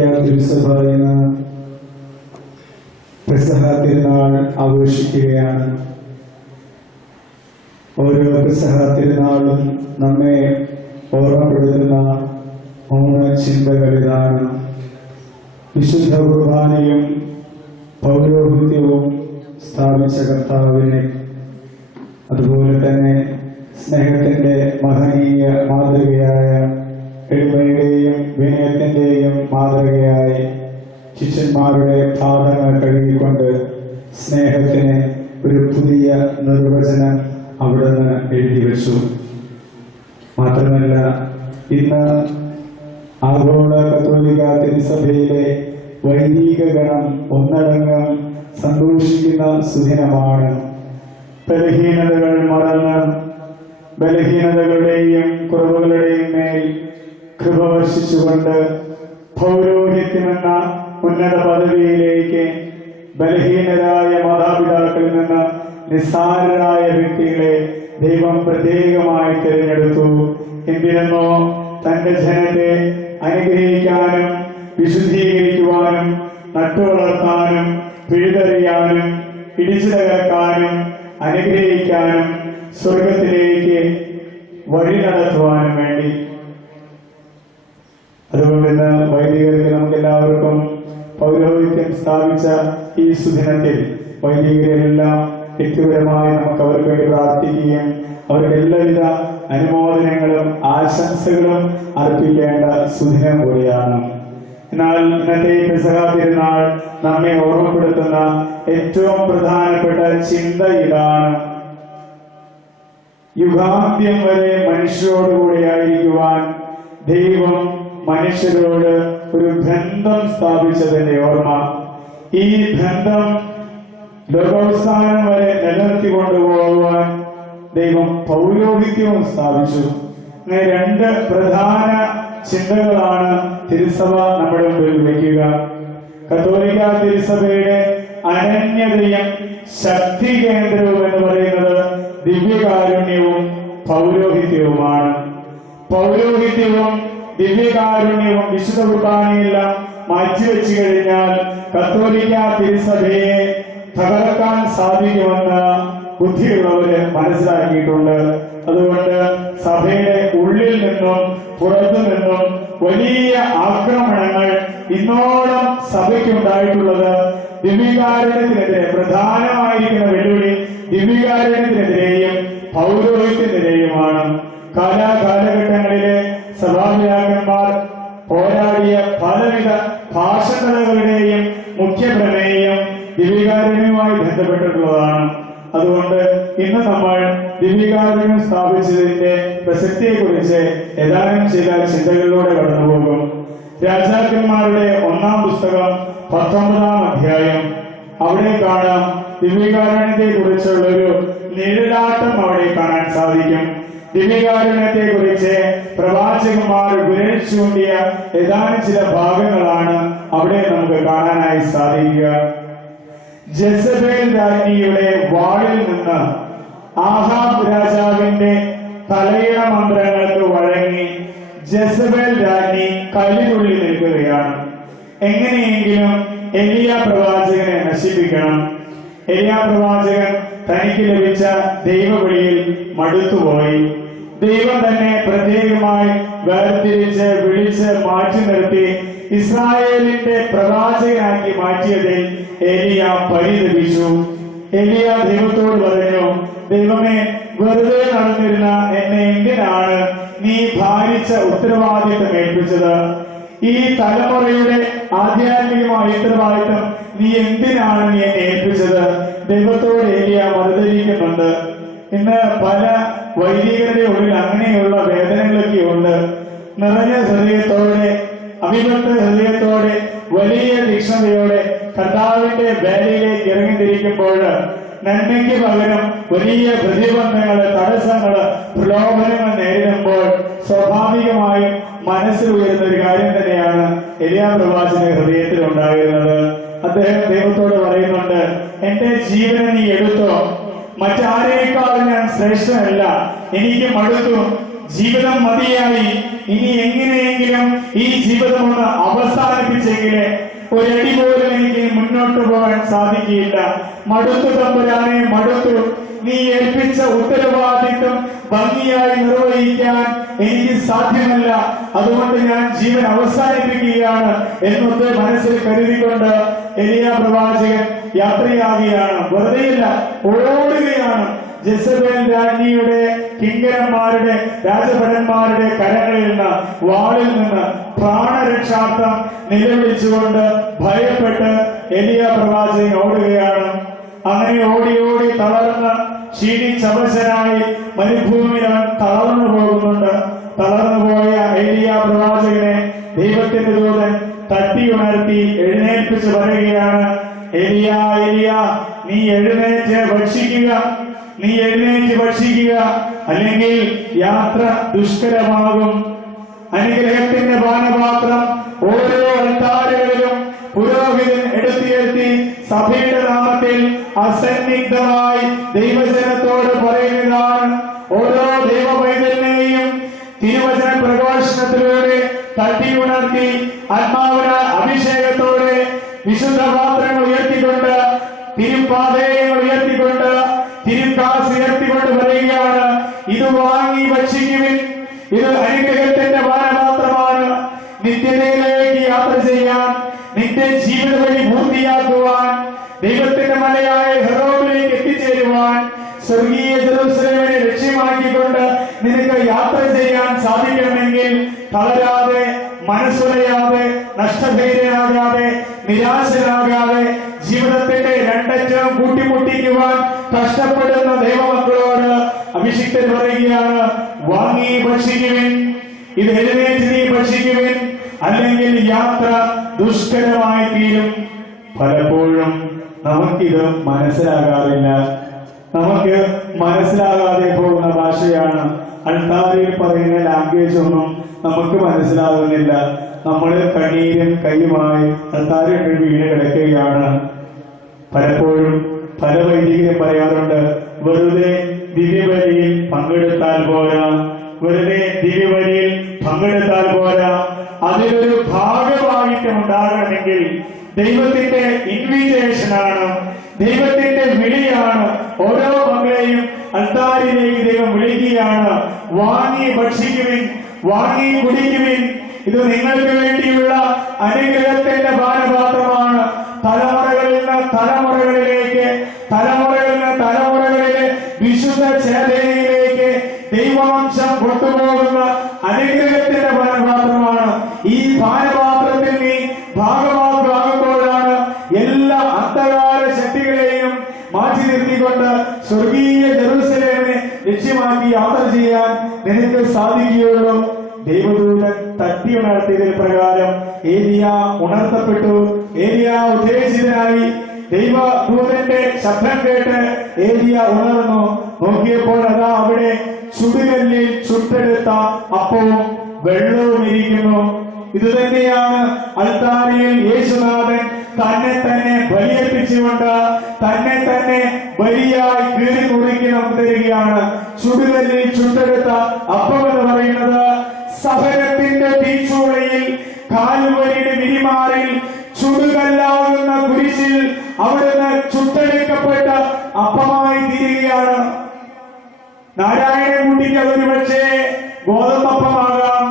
കത്തോലിക്ക തിരുസഭ ഇന്ന് പെസഹ തിരുനാൾ ആഘോഷിക്കുകയാണ്. ഓരോ പെസഹ തിരുനാളും നമ്മെ ഓർമ്മപ്പെടുത്തുന്ന 3 ചിന്തകൾ ഇതാണ്: വിശുദ്ധ കുർബാനയും പൗരോഹിത്യവും സ്ഥാപിച്ച കർത്താവിനെ, അതുപോലെ തന്നെ സ്നേഹത്തിന്റെ മഹനീയ മാതൃകയായ എളിമയുടെയും വിനയത്തിന്റെയും മാതൃകയായി ശിഷ്യന്മാരുടെ പാദങ്ങൾ കഴുകിക്കൊണ്ട് സ്നേഹത്തിന് ഒരു പുതിയ നിർവചനം അവിടുന്ന് എഴുതി വെച്ചു. മാത്രമല്ല, ഇന്ന് ആഗോള കത്തോലിക്ക തിരുസഭയിലെ വൈദിക ഗണം ഒന്നടങ്കം സന്തോഷിക്കുന്ന സുദിനമാണ്. ബലഹീനതകൾ മറന്ന് ബലഹീനതകളുടെയും കുറവുകളുടെയും മേൽ കൃപ വർഷിച്ചുകൊണ്ട് പൗരോഹിത്യമെന്ന ഉന്നത പദവിയിലേക്ക് ബലഹീനരായ മാതാപിതാക്കളിൽ നിന്ന് നിസ്സാരരായ വ്യക്തികളെ ദൈവം പ്രത്യേകമായി തിരഞ്ഞെടുത്തു. എന്തിനെന്നോ തന്റെ ജനത്തെ അനുഗ്രഹിക്കാനും വിശുദ്ധീകരിക്കുവാനും നട്ടുവളർത്താനും പിഴുതെറിയാനും ഇടിച്ചു തകർക്കാനും അനുഗ്രഹിക്കാനും സ്വർഗത്തിലേക്ക് വഴി നടത്തുവാനും വേണ്ടി. അതുകൊണ്ട് ഇന്ന് വൈദികർക്ക് നമുക്ക് എല്ലാവർക്കും പൗരോഹിത്യം സ്ഥാപിച്ച ഈ സുദിനത്തിൽ വൈദികരെല്ലാം വ്യക്തിപരമായി നമുക്ക് അവർക്ക് വേണ്ടി പ്രാർത്ഥിക്കുകയും അവർക്ക് എല്ലാവിധ അനുമോദനങ്ങളും ആശംസകളും അർപ്പിക്കേണ്ട സുദിനം കൂടിയാണ്. എന്നാൽ ഇന്നത്തെ പെസഹ തിരുനാൾ നമ്മെ ഓർമ്മപ്പെടുത്തുന്ന ഏറ്റവും പ്രധാനപ്പെട്ട ചിന്ത ഇതാണ്: യുഗാന്ത്യം വരെ മനുഷ്യരോടുകൂടി ആയിരിക്കുവാൻ ദൈവം മനുഷ്യരോട് ഒരു ബന്ധം സ്ഥാപിച്ചതിന്റെ ഓർമ്മ. ഈ ബന്ധം ലോകാവസാനം വരെ നിലനിർത്തിക്കൊണ്ടുപോകുവാൻ ദൈവം പൗരോഹിത്യവും സ്ഥാപിച്ചു. ഇങ്ങനെ 2 പ്രധാന ചിന്തകളാണ് തിരുസഭ നമ്മുടെ മുമ്പിൽ വയ്ക്കുക. കത്തോലിക്ക തിരുസഭയുടെ അനന്യതയും ശക്തി കേന്ദ്രവും എന്ന് പറയുന്നത് ദിവ്യകാരുണ്യവും പൗരോഹിത്യവുമാണ്. പൗരോഹിത്യവും ദിവ്യകാരുണ്യവും വിശുദ്ധ കുർബാനയെല്ലാം മാറ്റിവെച്ചു കഴിഞ്ഞാൽ കത്തോലിക്ക തിരുസഭയെ തകർക്കാൻ സാധിക്കുമെന്ന് ബുദ്ധിയുള്ളവര് മനസ്സിലാക്കിയിട്ടുണ്ട്. അതുകൊണ്ട് സഭയുടെ ഉള്ളിൽ നിന്നും പുറത്തു നിന്നും വലിയ ആക്രമണങ്ങൾ ഇന്നോളം സഭയ്ക്കുണ്ടായിട്ടുള്ളത് ദിവ്യകാരുണ്യത്തിനെതിരെ, പ്രധാനമായിരിക്കുന്ന വെല്ലുവിളി ദിവ്യകാരുണ്യത്തിനെതിരെയും പൗരോഹിത്യത്തിനെതിരെയുമാണ്. കാലാകാലഘട്ടങ്ങളിലെ സഭാപിതാക്കന്മാർ പോരാടിയ പലവിധ ഭാഷകളുടെയും മുഖ്യ പ്രമേയം ദിവ്യകാരുണ്യവുമായി ബന്ധപ്പെട്ടിട്ടുള്ളതാണ്. അതുകൊണ്ട് ഇന്ന് നമ്മൾ ദിവ്യകാരുണ്യം സ്ഥാപിച്ചതിന്റെ പ്രസക്തിയെക്കുറിച്ച് ഏതാനും ചില ചിന്തകളിലൂടെ കടന്നുപോകും. രാജാക്കന്മാരുടെ 1-ാം പുസ്തകം 19-ാം അധ്യായം. അവിടെ കാണാം ദിവ്യകാരുണ്യത്തെ കുറിച്ചുള്ളൊരു നിഴലാട്ടം അവിടെ കാണാൻ സാധിക്കും. ദിവ്യകാരുണ്യത്തെ കുറിച്ച് പ്രവാചകന്മാർ വിരൽ ചൂണ്ടിയ ഏതാനും ചില ഭാഗങ്ങളാണ് അവിടെ നമുക്ക് കാണാനായി സാധിക്കുക. ജെസബേൽ രാജ്ഞിയുടെ വാളിൽ നിന്ന് ആഹാബ് രാജാവിന്റെ തലയിണ മന്ത്രങ്ങൾക്ക് വഴങ്ങി ജെസബേൽ രാജ്ഞി കല്ലിനുള്ളിൽ നിൽക്കുകയാണ്. എങ്ങനെയെങ്കിലും എലിയ പ്രവാചകനെ നശിപ്പിക്കണം. എലിയ പ്രവാചകൻ തനിക്ക് ലഭിച്ച ദൈവവിളിയിൽ മടുത്തുപോയി. ദൈവം തന്നെ പ്രത്യേകമായി വേർതിരിച്ച് വിളിച്ച് മാറ്റി നിർത്തി ഇസ്രായേലിന്റെ പ്രവാചകനാക്കി മാറ്റിയതിൽ എലിയ പരിതപിച്ചു. എലിയ ദൈവത്തോട് പറഞ്ഞു: ദൈവമേ, വെറുതെ നടന്നിരുന്ന എന്നെ എന്തിനാണ് നീ ഭാരിച്ച ഉത്തരവാദിത്വം ഏൽപ്പിച്ചത്? ഈ തലമുറയുടെ ആധ്യാത്മികമായ ഉത്തരവാദിത്വം നീ എന്തിനാണ് നീ എന്നെ ഏൽപ്പിച്ചത്? ദൈവത്തോട് എലിയ മറുതലിക്കുന്നുണ്ട്. ഇന്ന് പല വൈദികരുടെ ഉള്ളിൽ അങ്ങനെയുള്ള വേദനകളൊക്കെ ഉണ്ട്. നിറഞ്ഞ ഹൃദയത്തോടെ, അവിഭക്ത ഹൃദയത്തോടെ, വലിയ തീക്ഷ്ണതയോടെ കർത്താവിന്റെ വേലയിലേക്ക് ഇറങ്ങിത്തിരിക്കുമ്പോൾ നന്മയ്ക്ക് പകരം വലിയ പ്രതിബന്ധങ്ങള്, തടസ്സങ്ങള്, പ്രലോഭനങ്ങൾ നേരിടുമ്പോൾ സ്വാഭാവികമായും മനസ്സിൽ ഉയരുന്ന ഒരു കാര്യം തന്നെയാണ് എലിയാ പ്രവാചകന്റെ ഹൃദയത്തിൽ ഉണ്ടായിരുന്നത്. അദ്ദേഹം ദൈവത്തോട് പറയുന്നുണ്ട്: എന്റെ ജീവനെ നീ എടുത്തോ, മറ്റാരേക്കാളും ഞാൻ ശ്രേഷ്ഠനല്ല, എനിക്ക് മടുത്തു, ജീവിതം മതിയായി, ഇനി എങ്ങനെയെങ്കിലും ഈ ജീവിതം ഒന്ന് അവസാനിപ്പിച്ചെങ്കിലേ ഒരടി പോലും എനിക്ക് മുന്നോട്ട് പോകാൻ സാധിക്കില്ല. മടുത്തു തമ്പുരാനെ, മടുത്തു. നീ ഏൽപ്പിച്ച ഉത്തരവാദിത്വം ഭംഗിയായി നിർവഹിക്കാൻ എനിക്ക് സാധ്യമല്ല. അതുകൊണ്ട് ഞാൻ ജീവൻ അവസാനിപ്പിക്കുകയാണ് എന്നൊക്കെ മനസ്സിൽ കരുതിക്കൊണ്ട് എലിയാ പ്രവാചകൻ യാത്രയാകുകയാണ്. വെറുതെയില്ല, ഓടുകയാണ്. ജെസബേൽ രാജ്ഞിയുടെ കിങ്കരന്മാരുടെ രാജഭടന്മാരുടെ കരങ്ങളിൽ നിന്ന്, വാളിൽ നിന്ന് പ്രാണരക്ഷാർത്ഥം നിലവിളിച്ചുകൊണ്ട് ഭയപ്പെട്ട് എലിയാ പ്രവാചകൻ ഓടുകയാണ്. അങ്ങനെ ഓടി ഓടി തളർന്ന് ക്ഷീണിച്ചവശനായി മരുഭൂമിയിൽ അവൻ തളർന്നു പോകുന്നുണ്ട്. തളർന്നുപോയ എലിയാ പ്രവാചകനെ ദൈവത്തിന്റെ ദൂതൻ തട്ടി ഉണർത്തി എഴുന്നേൽപ്പിച്ച് പറയുകയാണ്, എലിയാ, എലിയാ, നീ എഴുന്നേറ്റ് ഭക്ഷിക്കുക, നീ എഴുന്നേറ്റ് ഭക്ഷിക്കുക, അല്ലെങ്കിൽ യാത്ര ദുഷ്കരമാകും. അനുഗ്രഹത്തിന്റെ പാനപാത്രം ഓരോ അൾത്താരുകളിലും പുരോഹിതൻ എടുത്തുയർത്തി സഭയുടെ നാമത്തിൽ അസന്നിഗ്ധമായി ദൈവജനത്തോട് പറയുന്നതാണ്. ഓരോ ദൈവവൈതലിനെയും തിരുവചന പ്രഘോഷണത്തിലൂടെ തട്ടി ഉണർത്തി ആത്മാവിന അഭിഷേകത്തോടെ വിശുദ്ധ പാത്രങ്ങൾ ഉയർത്തിക്കൊണ്ട്, തിരുപ്പാതയങ്ങൾ ഉയർത്തിക്കൊണ്ട്, തിരുക്കാസ് ഉയർത്തിക്കൊണ്ട് പറയുകയാണ്, ഇത് വാങ്ങി ഭക്ഷിക്കുവിൻ, ഇത് അനുഗ്രഹത്തിന്റെ പാനപാത്രമാണ്. നിത്യതയിലേക്ക് യാത്ര ചെയ്യാൻ, നിന്റെ ജീവിത വഴി പൂർത്തിയാക്കുവാൻ, ദൈവത്തിന്റെ മലയായ ഹെറോമിലേക്ക് എത്തിച്ചേരുവാൻ, സ്വർഗീയ ജെറുസലേമിനെ ലക്ഷ്യമാക്കിക്കൊണ്ട് നിനക്ക് യാത്ര ചെയ്യാൻ സാധിക്കണമെങ്കിൽ തളരാതെ, മനസ്സുലയാതെ, നഷ്ടഭേദനാകാതെ, നിരാശനാകാതെ ജീവിതത്തിന്റെ രണ്ടറ്റം കൂട്ടിമുട്ടിക്കുവാൻ കഷ്ടപ്പെടുന്ന ദൈവമക്കളോട് അഭിഷിക്തൻ പറയുകയാണ്, വാങ്ങി ഭക്ഷിക്കുവിൻ, ഇത് എഴുന്നേറ്റ് നീ ഭക്ഷിക്കുവിൻ, അല്ലെങ്കിൽ യാത്ര ദുഷ്കരമായി തീരും. പലപ്പോഴും നമുക്കിത് മനസ്സിലാകാറില്ല. നമുക്ക് മനസ്സിലാകാതെ പോകുന്ന ഭാഷയാണ്. അൾത്താരയിൽ പറയുന്ന ലാംഗ്വേജ് ഒന്നും നമുക്ക് മനസ്സിലാകുന്നില്ല. നമ്മൾ കണ്ണീരും കൈയുമായി അൾത്താരയിൽ വീണ് കിടക്കുകയാണ്. പലപ്പോഴും പല വൈദികരും പറയാറുണ്ട്, വെറുതെ ദിവ്യബലിയിൽ പങ്കെടുത്താൽ പോരാ, വെറുതെ ദിവ്യബലിയിൽ പങ്കെടുത്താൽ പോരാ, അതിലൊരു ഭാഗഭാഗിത്വം ഉണ്ടാകണമെങ്കിൽ ദൈവത്തിന്റെ ഇൻവിറ്റേഷനാണ്, ദൈവത്തിന്റെ വിളിയാണ്. ഓരോ മകളെയും അൾത്താരിലേക്ക് ദൈവം വിളിക്കുകയാണ്, വാങ്ങി ഭക്ഷിക്കുവിൻ, വാങ്ങി കുടിക്കുവിൻ, ഇത് നിങ്ങൾക്ക് വേണ്ടിയുള്ള അനുഗ്രഹത്തിന്റെ പാനപാത്രമാണ്. തലമുറകളിൽ നിന്ന് തലമുറകളിലേക്ക്, തലമുറകളിൽ നിന്ന് തലമുറകളിലെ വിശുദ്ധ ചേതനയിലേക്ക് ദൈവാംശം കൊണ്ടുപോകുന്ന അനുഗ്രഹത്തിന്റെ പാനപാത്രമാണ്. ഈ പാനപാത്രത്തിൽ നീ ഭാഗമാകുമ്പോഴാണ് എല്ലാ അന്ധകാര ശക്തികളെയും മാറ്റി നിർത്തിക്കൊണ്ട് സ്വർഗീയ ജെറുസലേമിനെ ലക്ഷ്യമാക്കി യാത്ര ചെയ്യാൻ നിനക്ക് സാധിക്കുകയുള്ളൂ. ദൈവദൂതൻ തട്ടി ഉണർത്തിയതിന് പ്രകാരം ഏലിയ ഉണർത്തപ്പെട്ടു. ഏലിയ ഉത്തേജിതനായി. ദൈവദൂതന്റെ ശബ്ദം കേട്ട് ഏലിയ ഉണർന്നു. നോക്കിയപ്പോൾ അതാ അവിടെ ചുടുകല്ലിൽ ചുട്ടെടുത്ത അപ്പവും വെള്ളവും ഇരിക്കുന്നു. ഇതുതന്നെയാണ് അൾത്താരയിൽ യേശുനാഥൻ തന്നെ തന്നെ ബലിയർപ്പിച്ചുകൊണ്ട് തന്നെ തന്നെ ബലിയായി കീറി മുറിക്ക് നമുക്ക് തരികയാണ്. ചുടുകല്ലിൽ ചുട്ടെടുത്ത അപ്പം എന്ന് പറയുന്നത് സഹനത്തിന്റെ തീച്ചൂളയിൽ, കാലുവരിയുടെ വിരിമാറിൽ, ചുടുകല്ലാകുന്ന കുരിശിൽ അവിടുന്ന് ചുട്ടെടുക്കപ്പെട്ട അപ്പമായി തീരുകയാണ്. നാരായണൻകുട്ടിക്ക് അതൊരു പക്ഷേ ഗോതമ്പപ്പമാകാം,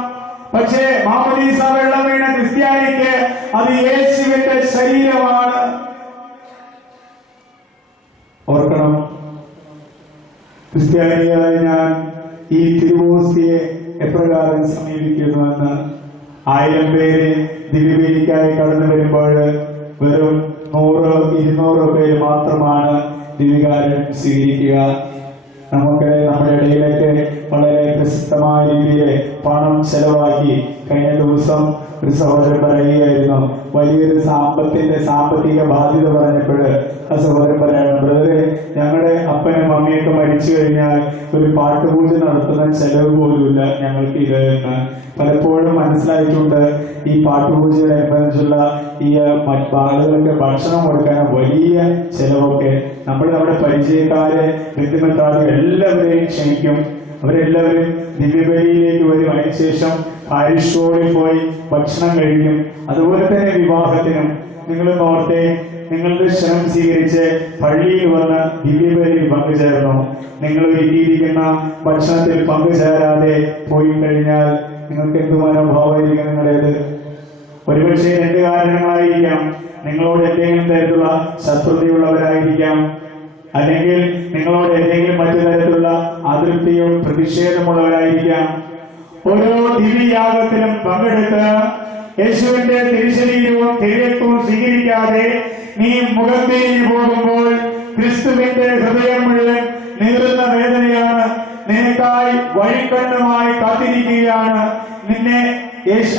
പക്ഷേ മാമോദീസ വെള്ളം വീണ ക്രിസ്ത്യാനിക്ക് അത് യേശുവിന്റെ ശരീരമാണ്. ഓർക്കണം, ക്രിസ്ത്യാനിയായ ഞാൻ ഈ തിരുവോസ്തിയെ എപ്രകാരം സമീപിക്കുന്നുവെന്ന്. 1000 പേര് ദിവ്യബലിക്കായി കടന്നു വരുമ്പോൾ വെറും 100-200 പേര് മാത്രമാണ് ദിവ്യകാര്യം സ്വീകരിക്കുക. നമുക്ക് നമ്മുടെ ഇടയിലേക്ക് വളരെ പ്രശസ്തമായ രീതിയിൽ പണം ചെലവാക്കി കഴിഞ്ഞ ദിവസം ഒരു സഹോദരൻ പറയുകയായിരുന്നു, വലിയൊരു സാമ്പത്തിക ബാധ്യത പറഞ്ഞപ്പോൾ ആ സഹോദരൻ പറയാണ്, ബ്രദറെ, ഞങ്ങളുടെ അപ്പനും അമ്മയൊക്കെ മരിച്ചു കഴിഞ്ഞാൽ ഒരു പാട്ടുപൂജ നടത്തുന്ന ചെലവ് പോലുമില്ല ഞങ്ങൾക്ക് ഇത് എന്ന്. പലപ്പോഴും മനസ്സിലായിട്ടുണ്ട്, ഈ പാട്ടുപൂജയോടനുബന്ധിച്ചുള്ള ഈ ആളുകൾക്ക് ഭക്ഷണം കൊടുക്കാൻ വലിയ ചെലവൊക്കെ. നമ്മുടെ പരിചയക്കാരെ ബന്ധുമിത്രാദികൾ എല്ലാവരെയും ക്ഷണിക്കും. അവരെല്ലാവരും ദിവ്യബലിയിലേക്ക് വരും. അതിനുശേഷം പാരിഷ് ഹാളിൽ പോയി ഭക്ഷണം കഴിക്കും. അതുപോലെ തന്നെ വിവാഹത്തിനും നിങ്ങൾ ഓർത്തെ, നിങ്ങളുടെ ക്ഷണം സ്വീകരിച്ച് പള്ളിയിൽ വന്ന് ദിവ്യബലിയിൽ പങ്കുചേർന്നു. നിങ്ങൾ ഒരുക്കിയിരിക്കുന്ന ഭക്ഷണത്തിൽ പങ്കുചേരാതെ പോയി കഴിഞ്ഞാൽ നിങ്ങൾക്ക് എന്ത് മനോഭാവമായിരിക്കും നിങ്ങളുടേത്? ഒരുപക്ഷെ രണ്ട് കാരണങ്ങളായിരിക്കാം. നിങ്ങളോട് എന്തെങ്കിലും തരത്തിലുള്ള ശത്രുതയുള്ളവരായിരിക്കാം, അല്ലെങ്കിൽ നിങ്ങളോട് എന്തെങ്കിലും മറ്റു തരത്തിലുള്ള അതൃപ്തിയോ പ്രതിഷേധമുള്ളവരായിരിക്കാം. ഓരോ ദിവ്യയാഗത്തിലും പങ്കെടുത്ത് യേശുവിന്റെ തിരുശരീരവും തിരുരക്തവും സ്വീകരിക്കാതെ നീ മുഖം തിരിഞ്ഞു പോകുമ്പോൾ ക്രിസ്തുവിന്റെ ഹൃദയം മുഴുവൻ നീറുന്ന വേദനയാണ്. നിനക്കായി വഴിക്കണ്ണുമായി കാത്തിരിക്കുകയാണ്. നിന്നെ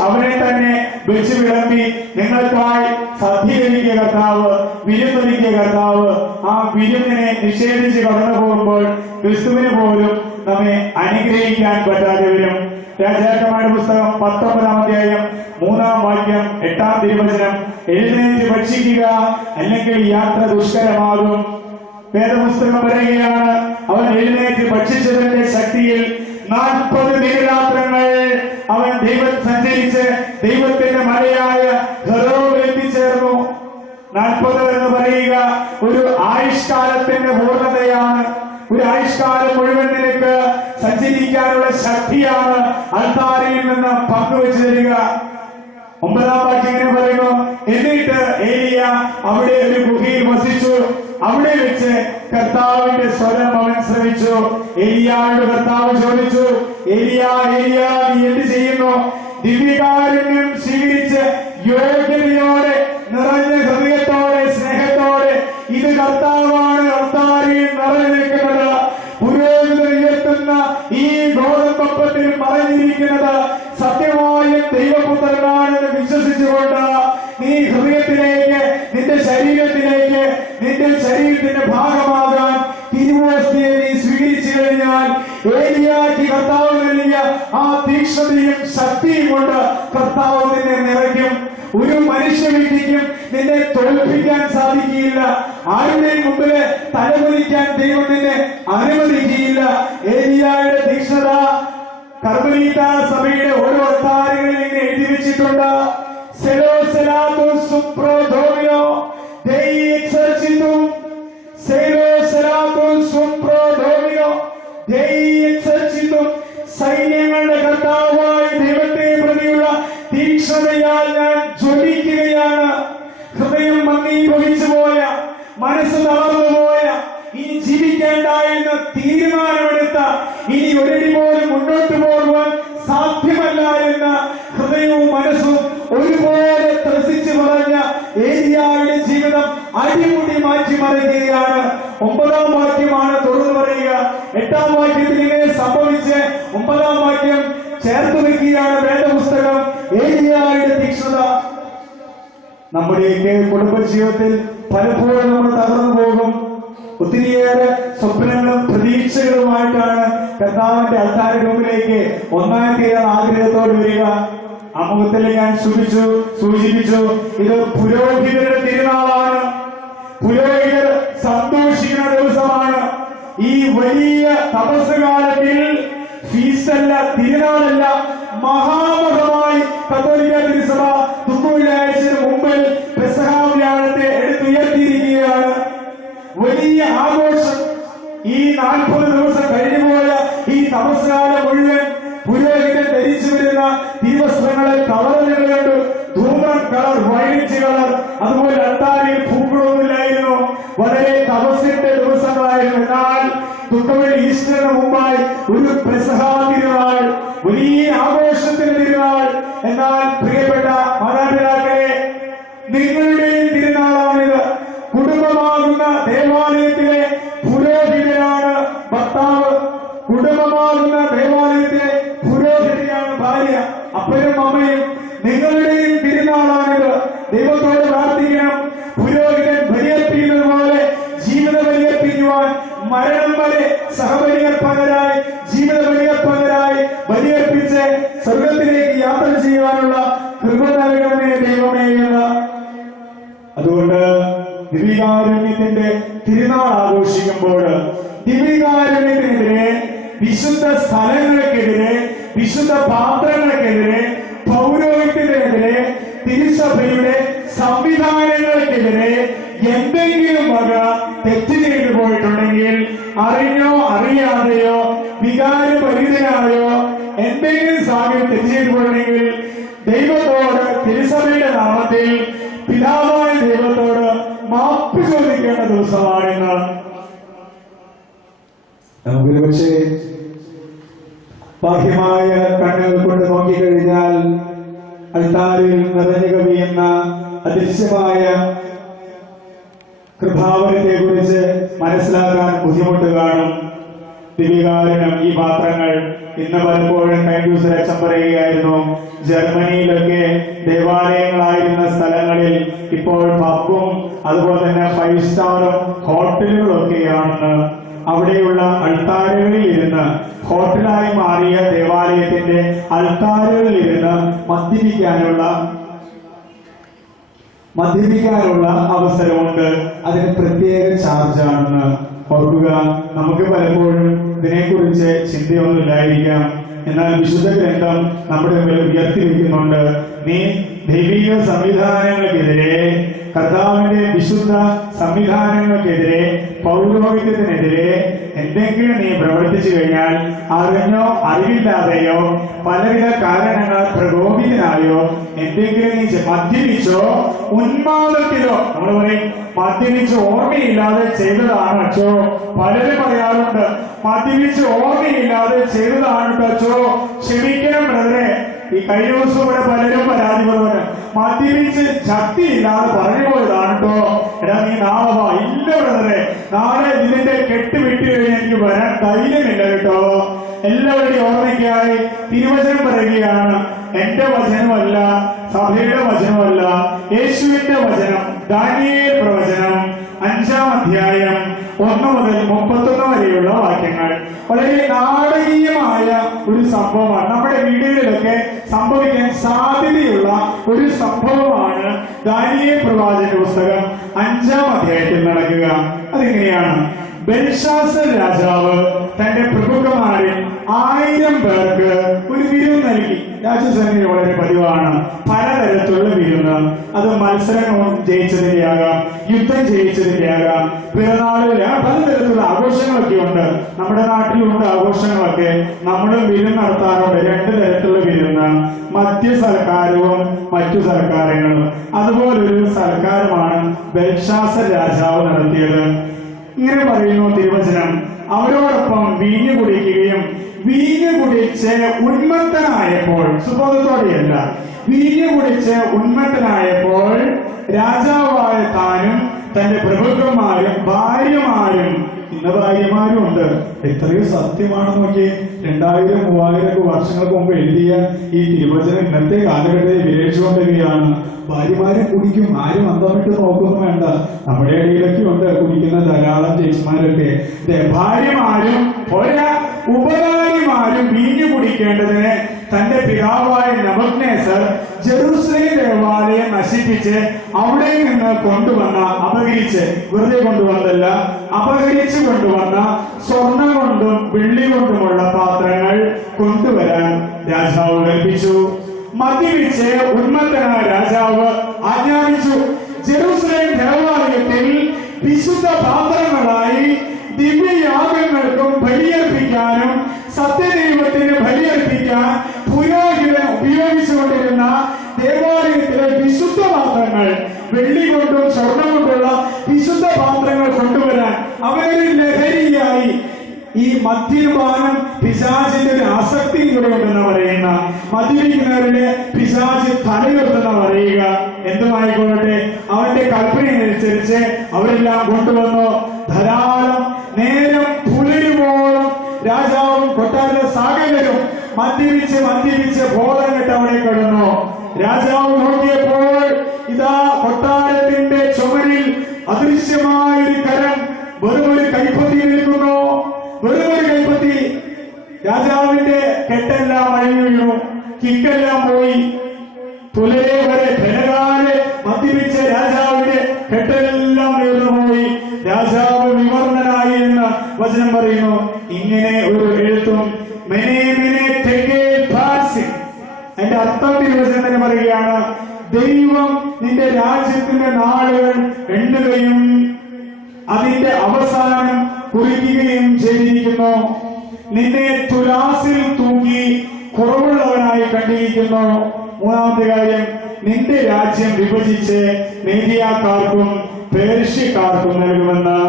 അവനെ തന്നെ വെച്ച് വിളമ്പി നിങ്ങൾക്കായി സദ്യയൊരുക്കിയ കർത്താവ്, വിരുന്നൊരുക്കിയ കർത്താവ്, ആ വിരുന്നിനെ നിഷേധിച്ച് കടന്നു പോകുമ്പോൾ ക്രിസ്തുവിന് പോലും നമ്മെ അനുഗ്രഹിക്കാൻ പറ്റാതെ വരും. രാജാക്കന്മാരുടെ പുസ്തകം 19-ാം അധ്യായം 3-ാം വാക്യം 8-ാം തിരുവചനം, എഴുന്നേറ്റ് ഭക്ഷിക്കുക അല്ലെങ്കിൽ യാത്ര ദുഷ്കരമാകും. വേദപുസ്തകം പറയുകയാണ്, അവൻ എഴുന്നേറ്റ് ഭക്ഷിച്ചതിന്റെ ശക്തിയിൽ 40 ദിനരാത്രങ്ങൾ അവൻ സഞ്ചരിച്ച് ദൈവത്തിന്റെ മലയായ ഖെറോവിൽ എത്തിച്ചേർന്നു. 40 എന്ന് പറയുക ഒരു ആയുഷ്കാലത്തിന്റെ പൂർണ്ണതയാണ്. ഒരു ആയുഷ്കാലം മുഴുവൻ നിനക്ക് സഞ്ചരിക്കാനുള്ള ശക്തിയാണ് അൾത്താരയിൽ നിന്ന് പങ്കുവെച്ചു തരിക. 9-ാം വാക്യം ഇങ്ങനെ പറയുന്നു, എന്നിട്ട് ഏലിയ അവിടെ ഒരു ഗുഹയിൽ വസിച്ചു. അവിടെ വെച്ച് കർത്താവിന്റെ സ്വരം അവൻ ശ്രമിച്ചു. ഏലിയായോട് കർത്താവ് ചോദിച്ചു, ഏലിയ ഏലിയ, നീ എന്ത് ചെയ്യുന്നു? ദിവ്യകാരുണ്യം സ്വീകരിച്ച് യോഗ്യതയോടെ നിറഞ്ഞ ഹൃദയത്തോടെ സ്നേഹത്തോടെ ഇത് കർത്താവാണ് അൾത്താരയിൽ നിറഞ്ഞു നിൽക്കുന്നത്. പുരോഹിതൻ ഉയർത്തുന്ന ഈ ഗോതമ്പപ്പത്തിൽ മറഞ്ഞിരിക്കുന്നത് സത്യമായും ദൈവപുത്രനാണെന്ന് വിശ്വസിച്ചുകൊണ്ട് നീ ഹൃദയത്തിലേക്ക്, നിന്റെ ശരീരത്തിലേക്ക്, നിന്റെ ശരീരത്തിന്റെ ഭാഗമാകാൻ തിരുവോസ്തിയെ നീ സ്വീകരിച്ചു കഴിഞ്ഞാൽ ഏലിയാക്ക് കർത്താവ് നൽകിയ ആ തീക്ഷ്ണതയും ശക്തിയും കൊണ്ട് കർത്താവ് നിന്നെ നിറയ്ക്കും. ഒരു മനുഷ്യ വ്യക്തിക്കും നിന്നെ തോൽപ്പിക്കാൻ സാധിക്കുകയില്ല. ആരുടെയും മുമ്പില് തലകുനിക്കാൻ ദൈവം നിന്നെ അനുവദിക്കുകയില്ല. ഏലിയായുടെ തീക്ഷ്ണത കർമ്മലീത സഭയുടെ ഓരോ അത്താരങ്ങളിൽ ഇങ്ങനെ എഴുതി വെച്ചിട്ടുണ്ട്. സെലോ സെലാത്തോ സുപ്രോ ധോമിയോ ദൈ എക്സർച്ചിത്തും, സെലോ സെലാത്തോ സുപ്രോ ധോമിയോ ദൈ എക്സർച്ചിത്തും. സൈന്യങ്ങളുടെ കർത്താവായ ദൈവത്തെ പ്രതിയുള്ള തീക്ഷ്ണതയാൽ ഞാൻ ജ്വലിക്കുകയാണ്. ഹൃദയം മങ്ങീഭവിച്ചു പോയ, മനസ്സ് തളർന്നുപോയ, ഇനി ജീവിക്കേണ്ട എന്ന് തീരുമാനമെടുത്ത, ഇനി ഒരടി പോലും മുന്നോട്ട് പോകുവാൻ സാധ്യമല്ല എന്ന് ഹൃദയവും മനസ്സും ഒരുപോലെ ത്രസിച്ചു പറഞ്ഞ ഏലിയായുടെ ജീവിതം അടിമുടി മാറ്റിമറിക്കുകയാണ്. 9-ാം വാക്യമാണ് തുറന്നു പറയുക. 8-ാം വാക്യത്തിൽ ഇങ്ങനെ സംഭവിച്ച് 9-ാം വാക്യം ചേർത്ത് വെക്കുകയാണ് വേദപുസ്തകം. ഏലിയായുടെ തീക്ഷ്ണത. നമ്മുടെയൊക്കെ കുടുംബജീവിതത്തിൽ പലപ്പോഴും നമ്മൾ തകർന്നു പോകും. ഒത്തിരിയേറെ സ്വപ്നങ്ങളും പ്രതീക്ഷകളുമായിട്ടാണ് കർത്താവിന്റെ അൾത്താര റൂമിലേക്ക് ഒന്നാം തീയതി ആഗ്രഹത്തോട് വരിക. ആമുഖത്തിൽ ഞാൻ സൂചിപ്പിച്ചു, ഇത് പുരോഹിതരുടെ തിരുനാളാണ്. പുരോഹിതർ സന്തോഷിക്കുന്ന ദിവസമാണ്. ഈ വലിയ തപസ്സുകാലത്തിൽ ഫീസ്റ്റല്ല, തിരുനാളല്ല, മഹാമഹമായി കത്തോലിക്ക തിരുസഭ തുക്കുവെള്ളിയാഴ്ചയുടെ മുമ്പിൽ പെസഹ വ്യാഴത്തെ എടുത്തുയർത്തിയിരിക്കുകയാണ്. വലിയ ആഘോഷം. ഈ 40 ദിവസം കഴിഞ്ഞുപോയ ഈ തപസ്സുകാലം മുഴുവൻ പുരോഹിതൻ ധരിച്ചു വരുന്ന തിരുവസ്ത്രങ്ങളെ കളറുകൾ കണ്ടു. ധൂമ്രം കളർ, വയലറ്റ് കളർ, അതുപോലെ അൾത്താരയിൽ പൂക്കളൊന്നുമില്ലായിരുന്നു. വളരെ തപസ്സിന്റെ ദിവസങ്ങളായിരുന്നു. എന്നാൽ തുക്കവെള്ളി ഈസ്റ്ററിന് മുമ്പായി ഒരു പെസഹ തിരുനാൾ, വലിയ ആഘോഷത്തിന്റെ തിരുനാൾ. എന്നാൽ പ്രിയപ്പെട്ട മാതാപിതാക്കളെ, നിങ്ങളുടെയും തിരുനാളാണിത്. കുടുംബമാകുന്ന ദേവാലയത്തിലെ പുരോഹിതനാണ് ഭർത്താവ്. കുടുംബമാകുന്ന ദേവാലയത്തിലെ പുരോഹിതനാണ് ഭാര്യ. അപ്പനും അമ്മയും നിങ്ങളുടെയും തിരുനാളാണിത്. ദൈവത്തോട് പ്രാർത്ഥിക്കണം. പുരോഹിതൻ ബലിയർപ്പിക്കുന്നത് പോലെ ജീവിത ബലിയർപ്പിക്കുവാൻ മരണം വരെ സഹബലിയർപ്പകരായി, ജീവിത ബലിയർപ്പകരായി ബലിയർപ്പിച്ച് സ്വർഗത്തിലേക്ക് യാത്ര ചെയ്യുവാനുള്ള കൃപ നൽകണമേ ദൈവമേ എന്ന്. അതുകൊണ്ട് ദിവ്യകാരുണ്യത്തിന്റെ തിരുനാൾ ആഘോഷിക്കുമ്പോൾ ദിവ്യകാരുണ്യത്തിനെതിരെ വിശുദ്ധ സ്ഥലങ്ങൾക്കെതിരെ, വിശുദ്ധ പാത്രങ്ങൾക്കെതിരെ, പൗരോഹിത്യത്തിനെതിരെ, തിരുസഭയുടെ സംവിധാനങ്ങൾക്കെതിരെ എന്തെങ്കിലും വക തെറ്റ് ചെയ്തു പോയിട്ടുണ്ടെങ്കിൽ, അറിഞ്ഞോ അറിയാതെയോ വികാരപരിതനായോ എന്തെങ്കിലും സാഹചര്യം തെറ്റ് ചെയ്തു പോയിട്ടുണ്ടെങ്കിൽ ദൈവത്തോട്, തിരുസഭയുടെ നാമത്തിൽ പിതാവായ ദൈവത്തോട് മാപ്പ് ചോദിക്കേണ്ട ദിവസമാണെന്ന്. നമുക്കൊരു പക്ഷേ ബാഹ്യമായ കണ്ണുകൾ കൊണ്ട് നോക്കിക്കഴിഞ്ഞാൽ അൾത്താരിൽ നിറഞ്ഞു കവിയുന്ന അദൃശ്യമായ കൃപാവരത്തെ കുറിച്ച് മനസ്സിലാക്കാൻ ബുദ്ധിമുട്ട് കാണും. ദിവ്യകാരുണ്യം ഈ പാത്രങ്ങൾ ഇന്ന് പലപ്പോഴും കഴിഞ്ഞ ദിവസം രക്ഷം പറയുകയായിരുന്നു, ജർമ്മനിയിലൊക്കെ ദേവാലയങ്ങളായിരുന്ന സ്ഥലങ്ങളിൽ ഇപ്പോൾ പബ്ബും അതുപോലെ തന്നെ 5 സ്റ്റാറും ഹോട്ടലുകളൊക്കെയാണെന്ന്. അവിടെയുള്ള അൾത്താരുകളിൽ ഇരുന്ന്, ഹോട്ടലായി മാറിയ ദേവാലയത്തിന്റെ അൾത്താരുകളിൽ ഇരുന്ന് മദ്യപിക്കാനുള്ള അവസരമുണ്ട്. അതിന് പ്രത്യേക ചാർജാണെന്ന് ഓർക്കുക. നമുക്ക് പലപ്പോഴും ഇതിനെക്കുറിച്ച് ചിന്തയൊന്നുമില്ലായിരിക്കാം. എന്നാൽ വിശുദ്ധ ഗ്രന്ഥം നമ്മുടെ മുമ്പിൽ ഉയർത്തിവെക്കുന്നുണ്ട്. നീ ദൈവിക സംവിധാനങ്ങൾക്കെതിരെ, കർത്താവിന്റെ വിശുദ്ധ സംവിധാനങ്ങൾക്കെതിരെ, പൗരോഹിത്യത്തിനെതിരെ എന്തെങ്കിലും നീ പ്രവർത്തിച്ചു കഴിഞ്ഞാൽ, അറിഞ്ഞോ അറിവില്ലാതെയോ പലവിധ കാരണങ്ങൾ പ്രകോപിതനായോ എന്തെങ്കിലും നീ മദ്യപിച്ചോ, ഉന്മാദത്തിലോ, നമ്മൾ പറയും മദ്യപിച്ച് ഓർമ്മയില്ലാതെ ചെയ്തതാണ് അച്ചോ. പലരും പറയാറുണ്ട്, മദ്യപിച്ച് ഓർമ്മയില്ലാതെ ചെയ്തതാണ് അച്ചോ, ക്ഷമിക്കണം ബ്രദറെ. ഈ കഴിഞ്ഞ ദിവസം ഇവിടെ പലരും പരാതി പറഞ്ഞു, മദ്യപിച്ച് ശക്തിയില്ലാതെ പറഞ്ഞു പോയതാണ് കേട്ടോ. എടാ നീ നാളെ വാ. ഇല്ല ബ്രദറെ, നാളെ ഇതിന്റെ കെട്ട് വിട്ടു കഴിഞ്ഞാൽ എനിക്ക് വരാൻ ധൈര്യമില്ല കേട്ടോ. എല്ലാവരുടെയും ഓർമ്മയ്ക്കായി തിരുവചനം പറയുകയാണ്. എന്റെ വചനമല്ല, സഭയുടെ വചനമല്ല, യേശുവിന്റെ വചനം. ദാനിയേൽ പ്രവചനം 5-ാം അധ്യായം 1 മുതൽ 31 വരെയുള്ള വാക്യങ്ങൾ. വളരെ നാടകീയമായ ഒരു സംഭവമാണ്. നമ്മുടെ വീടുകളിലൊക്കെ സംഭവിക്കാൻ സാധ്യതയുള്ള ഒരു സംഭവമാണ് ദാനിയേൽ പ്രവാചക പുസ്തകം 5-ാം അധ്യായത്തിൽ നടക്കുക. അതെങ്ങനെയാണ്? ബെൽഷാസർ രാജാവ് തന്റെ പ്രഭുക്കന്മാരിൽ 1000 പേർക്ക് ഒരു വിരുന്ന് നൽകി. രാജസേനയിൽ വളരെ പതിവാണ് പലതരത്തിലുള്ള വിരുന്ന്. അത് മത്സരം ജയിച്ചതിന്റെ ആകാം, യുദ്ധം ജയിച്ചതിന്റെ ആകാം, പിറന്നാളിൽ പലതരത്തിലുള്ള ആഘോഷങ്ങളൊക്കെ ഉണ്ട്. നമ്മുടെ നാട്ടിലുണ്ട് ആഘോഷങ്ങളൊക്കെ. നമ്മളും വിരുന്ന് നടത്താറുണ്ട്. 2 തരത്തിലുള്ള വിരുന്ന്, മധ്യ സർക്കാരവും മറ്റു സർക്കാരുകളും. അതുപോലൊരു സർക്കാരുമാണ് ബെൽഷാസർ രാജാവ് നടത്തിയത്. ഇങ്ങനെ പറയുന്നു തിരുവചനം, അവരോടൊപ്പം വീഞ്ഞു കുടിക്കുകയും വീഞ്ഞു കുടിച്ച് ഉന്മത്തനായപ്പോൾ, സുബോധത്തോടെയല്ല, വീഞ്ഞു കുടിച്ച് ഉന്മത്തനായപ്പോൾ രാജാവായ താനും തന്റെ പ്രഭുക്കന്മാരും ഭാര്യമാരും, ഇന്ന് ഭാര്യമാരും ഉണ്ട്. എത്രയോ സത്യമാണ് നോക്കി. 2000-3000 വർഷങ്ങൾക്ക് മുമ്പ് എഴുതിയ ഈ തിരുവചനം ഇന്നത്തെ കാലഘട്ടത്തിൽ വിരേഷിച്ചുകൊണ്ടിരിക്കുകയാണ്. ഭാര്യമാരെ കുടിക്കും, ആരും അന്തമിട്ട് നോക്കൊന്നും വേണ്ട. നമ്മുടെ ഇടയിലൊക്കെ ഉണ്ട് കുടിക്കുന്ന ധാരാളം ചേച്ചിമാരൊക്കെ. ഭാര്യമാരും ഉപകാരിമാരും വീഞ്ഞു കുടിക്കേണ്ടതിന് തന്റെ പിതാവായ നെബൂഖദ്നേസർ ജെറുസലേം ദേവാലയം നശിപ്പിച്ച് അവിടെ നിന്ന് കൊണ്ടുവന്ന, അപഹരിച്ച്, വെറുതെ കൊണ്ടുവന്നല്ല, അപഹരിച്ചു കൊണ്ടുവന്ന സ്വർണം കൊണ്ടും വെള്ളി കൊണ്ടുമുള്ള പാത്രങ്ങൾ കൊണ്ടുവരാൻ രാജാവ് കൽപ്പിച്ചു. മദ്യപിച്ച് ഉന്മത്തനായ രാജാവ് ആജ്ഞാപിച്ചു, ജെറുസലേം ദേവാലയത്തിൽ വിശുദ്ധ പാത്രങ്ങളായി ദിവ്യയാഗങ്ങൾക്കും ബലിയർപ്പിക്കാനും സത്യദൈവത്തിന് ബലിയർപ്പിക്കാൻ പുരോഹിതൻ ഉപയോഗിച്ചുകൊണ്ടിരുന്ന ദേവാലയത്തിലെ വിശുദ്ധ പാത്രങ്ങൾ, വെള്ളി കൊണ്ടും സ്വർണം കൊണ്ടുള്ള വിശുദ്ധ പാത്രങ്ങൾ കൊണ്ടുവരാൻ അവരൊരു ലഹരിയായി. ഈ മദ്യപാനം പിശാചിന്റെ ഒരു ആസക്തി കൂടെയുണ്ടെന്ന് പറയുന്ന, മദ്യപിക്കുന്നവരുടെ പിശാച് തലയുണ്ടെന്ന് പറയുക. എന്തുമായിക്കൊള്ളട്ടെ, അവന്റെ കൽപ്പനയനുസരിച്ച് അവരെല്ലാം കൊണ്ടുവന്നു. ധാരാളം നേരം പുലരുമ്പോഴും രാജാവും കൊട്ടാര സകലരും മദ്യപിച്ച് ബോധം കെട്ട് അവിടെ കിടന്നു. രാജാവ് നോക്കിയപ്പോൾ ഇതാ കൊട്ടാരത്തിന്റെ ചുമരിൽ അദൃശ്യമായൊരു കരം വെറുമൊരു കൈപ്പത്തി നിൽക്കുന്നു. വെറുമൊരു കൈപ്പത്തി. രാജാവിന്റെ കെട്ടെല്ലാം അഴിഞ്ഞു വീണു, കിക്കെല്ലാം പോയി. പുലരെ വരെ ധനകാലെ മദ്യപിച്ച രാജാവിന്റെ കെട്ടെല്ലാം ഉയർന്നുപോയി. രാജാവ് വിവർണനായി എന്ന് വചനം പറയുന്നു. ഇങ്ങനെ ഒരു എഴുത്തും പറയുകയാണ്, ദൈവം നിന്റെ രാജ്യത്തിന്റെ നാളുകൾ എണ്ണുകയും അതിന്റെ അവസാനം കുറിക്കുകയും ചെയ്തിരിക്കുന്നു. നിന്നെ തുലാസിൽ തൂക്കി കുറവുള്ളവനായി കണ്ടിരിക്കുന്നു. മൂന്നാമത്തെ കാര്യം, നിന്റെ രാജ്യം വിഭജിച്ച് മേദിയാക്കാർക്കും പേർഷ്യക്കാർക്കും നൽകുമെന്ന്.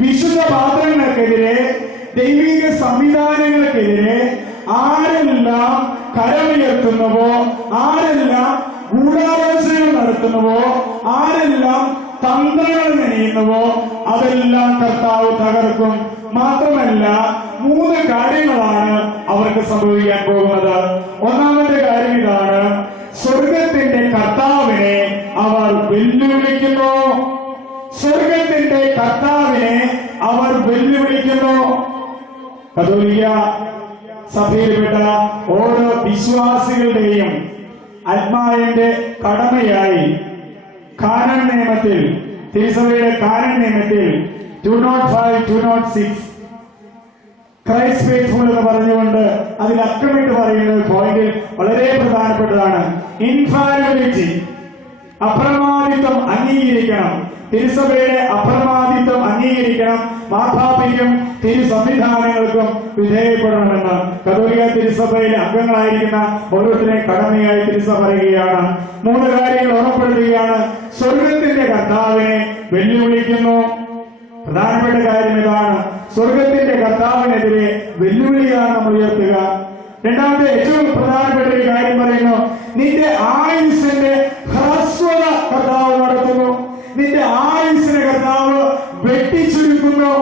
വിശുദ്ധ പാത്രങ്ങൾക്കെതിരെ, ദൈവിക സംവിധാനങ്ങൾക്കെതിരെ ആരെല്ലാം കരമുയർത്തുന്നുവോ, ആരെല്ലാം ഗൂഢാലോചനകൾ നടത്തുന്നുവോ, ആരെല്ലാം തന്ത്രങ്ങൾ മെനയുന്നുവോ അതെല്ലാം കർത്താവ് തകർക്കും. മാത്രമല്ല 3 കാര്യങ്ങളാണ് അവർക്ക് സംഭവിക്കാൻ പോകുന്നത്. ഒന്നാമത്തെ കാര്യം ഇതാണ്, സ്വർഗത്തിന്റെ കർത്താവിനെ അവർ വെല്ലുവിളിക്കുന്നു. സ്വർഗത്തിന്റെ കർത്താവിനെ അവർ വെല്ലുവിളിക്കുന്നു. കത്തോലിക്ക സഭയിൽപ്പെട്ട ഓരോ വിശ്വാസികളുടെയും ആത്മാവിന്റെ കടമയായി കാനൻ നിയമത്തിൽ, തിരുസഭയുടെ കാനൻ നിയമത്തിൽ 205, 206 ക്രൈസ്റ്റ് ഫെയ്ത്ത്ഫുൾ എന്ന് പറഞ്ഞുകൊണ്ട് അതിൽ അക്കമിട്ട് പറയുന്ന പോയിന്റ് വളരെ പ്രധാനപ്പെട്ടതാണ്. ഇൻഫാലിബിലിറ്റി, അപ്രമാദിത്വം അംഗീകരിക്കണം. തിരുസഭയുടെ അപ്രമാദിത്വം അംഗീകരിക്കണം. മാർപ്പാപ്പയ്ക്കും തിരു സംവിധാനങ്ങൾക്കും വിധേയപ്പെടണമെന്ന് കത്തോലിക്ക തിരുസഭയിലെ അംഗങ്ങളായിരിക്കുന്ന ഓരോരുത്തരെയും കടമയായി തിരുസഭ പറയുകയാണ്. 3 കാര്യങ്ങൾ ഉറപ്പെടുത്തുകയാണ്. സ്വർഗത്തിന്റെ കർത്താവിനെ വെല്ലുവിളിക്കുന്നു. പ്രധാനപ്പെട്ട കാര്യം ഇതാണ്, സ്വർഗത്തിന്റെ കർത്താവിനെതിരെ വെല്ലുവിളിയാണ് നമ്മൾ ഉയർത്തുക. രണ്ടാമത്തെ ഏറ്റവും പ്രധാനപ്പെട്ട ഒരു കാര്യം പറയുന്നു, നിന്റെ ആയുസിന്റെ ഹ്രസ്വത കർത്താവ് നടത്തുന്നു. നിന്റെ ആയുസിനെ കർത്താവ് വെട്ടിച്ചുരുക്കുന്നു.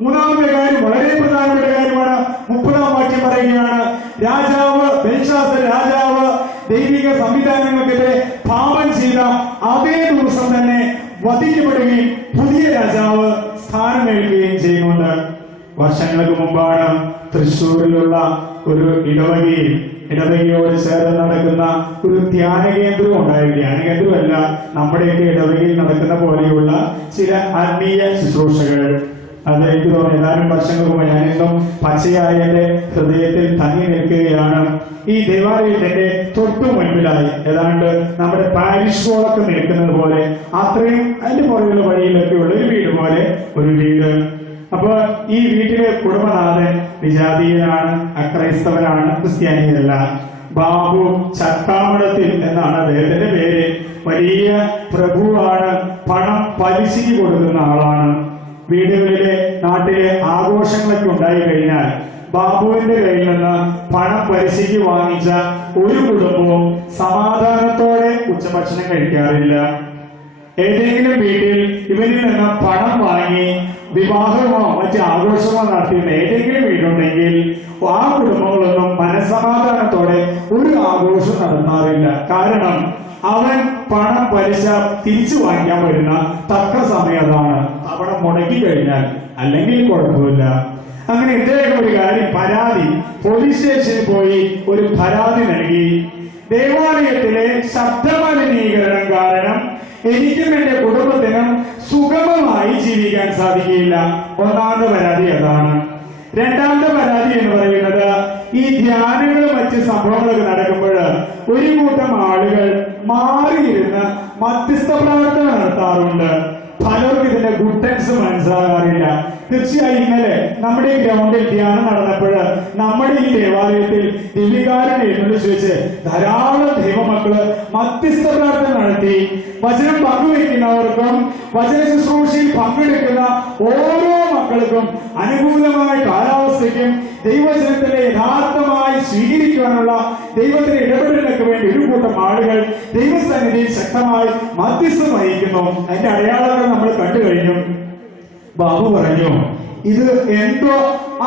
മൂന്നാമത്തെ കാര്യം വളരെ പ്രധാനപ്പെട്ട കാര്യമാണ്. 30-ാം വാക്യം പറയുകയാണ്, രാജാവ് ബെൽഷാസർ രാജാവ് ദൈവിക സംവിധാനങ്ങൾക്കെതിരെ പാപം ചെയ്ത അതേ ദിവസം തന്നെ വധിക്കപ്പെടുകയും പുതിയ രാജാവ് സ്ഥാനമേൽക്കുകയും ചെയ്യുന്നുണ്ട്. വർഷങ്ങൾക്ക് മുമ്പാണ് തൃശ്ശൂരിലുള്ള ഒരു ഇടവകയോട് ചേർന്ന് നടക്കുന്ന ഒരു ധ്യാന കേന്ദ്രം ഉണ്ടായി. ധ്യാന കേന്ദ്രമല്ല, നമ്മുടെയൊക്കെ ഇടവകയിൽ നടക്കുന്ന പോലെയുള്ള ചില ആത്മീയ ശുശ്രൂഷകൾ. അത് എനിക്ക് തോന്നുന്നു ഏതാനും വർഷങ്ങൾക്ക് മുമ്പ് ഞാനെന്നും പച്ചയായ എന്റെ ഹൃദയത്തിൽ തങ്ങി നിൽക്കുകയാണ്. ഈ ദേവാലയത്തിന്റെ തൊട്ടു മുൻപിലായി ഏതാണ്ട് നമ്മുടെ പാരിഷ് ഹോളൊക്കെ നിൽക്കുന്നത് പോലെ അത്രയും അതിന്റെ പുറകിലുള്ള വഴിയിലൊക്കെ ഉള്ള ഒരു വീട് പോലെ ഒരു വീട്. അപ്പൊ ഈ വീട്ടിലെ കുടുംബനാഥൻ വിജാതീയനാണ്, അക്രൈസ്തവനാണ്, ക്രിസ്ത്യാനിയല്ല. ബാബു ചക്കാമടത്തിൽ എന്നാണ് അദ്ദേഹത്തിന്റെ പേര്. വലിയ പ്രഭുവാണ്, പണം പലിശയ്ക്ക് കൊടുക്കുന്ന ആളാണ്. വീടുകളിലെ നാട്ടിലെ ആഘോഷങ്ങളൊക്കെ ഉണ്ടായി കഴിഞ്ഞാൽ ബാബുവിന്റെ കയ്യിൽ നിന്ന് പണം പലിശയ്ക്ക് വാങ്ങിച്ച ഒരു കുടുംബവും സമാധാനത്തോടെ ഉച്ചഭക്ഷണം കഴിക്കാറില്ല. ഏതെങ്കിലും വീട്ടിൽ ഇവരിൽ നിന്ന് പണം വാങ്ങി വിവാഹമോ മറ്റ് ആഘോഷമോ നടത്തിയിരുന്ന ഏതെങ്കിലും വീടുണ്ടെങ്കിൽ ആ കുടുംബങ്ങളൊന്നും മനസ്സമാധാനത്തോടെ ഒരു ആഘോഷം നടത്താറില്ല. കാരണം അവൻ പണം പലിശ തിരിച്ചു വാങ്ങിക്കാൻ വരുന്ന തക്ക സമയം അതാണ്. അവിടെ മുടക്കി കഴിഞ്ഞാൽ അല്ലെങ്കിൽ കുഴപ്പമില്ല. അങ്ങനെ ഇദ്ദേഹം ഒരു കാര്യം പരാതി പോലീസ് സ്റ്റേഷനിൽ പോയി ഒരു പരാതി നൽകി. ദേവാലയത്തിലെ ശബ്ദമലിനീകരണം കാരണം എനിക്കും എന്റെ കുടുംബത്തിനും സുഗമമായി ജീവിക്കാൻ സാധിക്കില്ല. ഒന്നാമത്തെ പരാതി അതാണ്. രണ്ടാമത്തെ പരാതി എന്ന് പറയുന്നത്, ഈ ധ്യാനങ്ങളും മറ്റ് സംഭവങ്ങളൊക്കെ നടക്കുമ്പോൾ ഒരു കൂട്ടം ആളുകൾ മാറിയിരുന്ന് മധ്യസ്ഥ പ്രവർത്തനം നടത്താറുണ്ട്. പലർക്കും ഇതിന്റെ ഗുഡൻസ് മനസ്സിലാകാറില്ല. തീർച്ചയായും ഇന്നലെ നമ്മുടെ ഈ ഗ്രൗണ്ടിൽ ധ്യാനം നടന്നപ്പോൾ നമ്മുടെ ഈ ദേവാലയത്തിൽ ദിവികാരൻ എഴുന്നള്ളിച്ച് വെച്ച് ധാരാളം ദൈവമക്കള് മധ്യസ്ഥ പ്രാർത്ഥന നടത്തി. വചനം പങ്കുവയ്ക്കുന്നവർക്കും വചന ശുശ്രൂഷയിൽ പങ്കെടുക്കുന്ന ഓരോ മക്കൾക്കും അനുകൂലമായ കാലാവസ്ഥയ്ക്കും ദൈവജനത്തിലെ യഥാർത്ഥമായി സ്വീകരിക്കുവാനുള്ള ദൈവത്തിന്റെ ഇടപെടലിനൊക്കെ വേണ്ടി ഒരു കൂട്ടം ആളുകൾ ദൈവസന്നിധിയിൽ ശക്തമായി മധ്യസ്ഥം വഹിക്കുന്നു. അതിന്റെ അടയാളങ്ങൾ നമ്മൾ കണ്ടു കഴിഞ്ഞു. ബാബു പറഞ്ഞു, ഇത് എന്തോ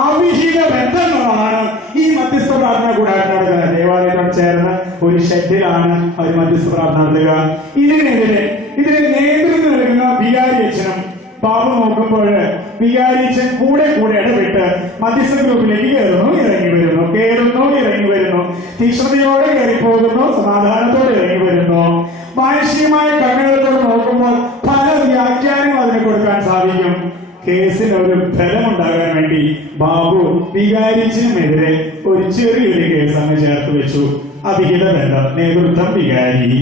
അവിഹിത ബന്ധങ്ങളാണ് ഈ മധ്യസ്ഥ പ്രാർത്ഥന കൂടാതെ നടക്കുന്നത്. ദേവാലയത്തോട് ചേർന്ന് ഒരു ഷെഡിലാണ് അവർ മധ്യസ്ഥ പ്രാർത്ഥന നടത്തുക. ഇതിന് നേതൃത്വം നൽകുന്ന വികാരി അച്ഛനും ബാബു നോക്കുമ്പോൾ വികാരി അച്ഛൻ കൂടെ ഇടപെട്ട് മധ്യസ്ഥ ഗ്രൂപ്പിലേക്ക് കയറുന്നു, ഇറങ്ങി വരുന്നു, തീക്ഷ്ണതയോടെ കയറിപ്പോകുന്നു, സമാധാനത്തോടെ ഇറങ്ങി വരുന്നു. മാനുഷികമായ കണ്ണുകളോട് നോക്കുമ്പോൾ പല വ്യാഖ്യാനങ്ങൾ അതിന് കൊടുക്കാൻ സാധിക്കും. കേസിന് ഒരു ഫലമുണ്ടാകാൻ വേണ്ടി ബാബു വികാരിച്ചിനുമെതിരെ ഒരു ചെറിയൊരു കേസ് അങ്ങ് ചേർത്ത് വെച്ചു. അധികൃത ബന്ധം, നേതൃത്വം, വികാരി.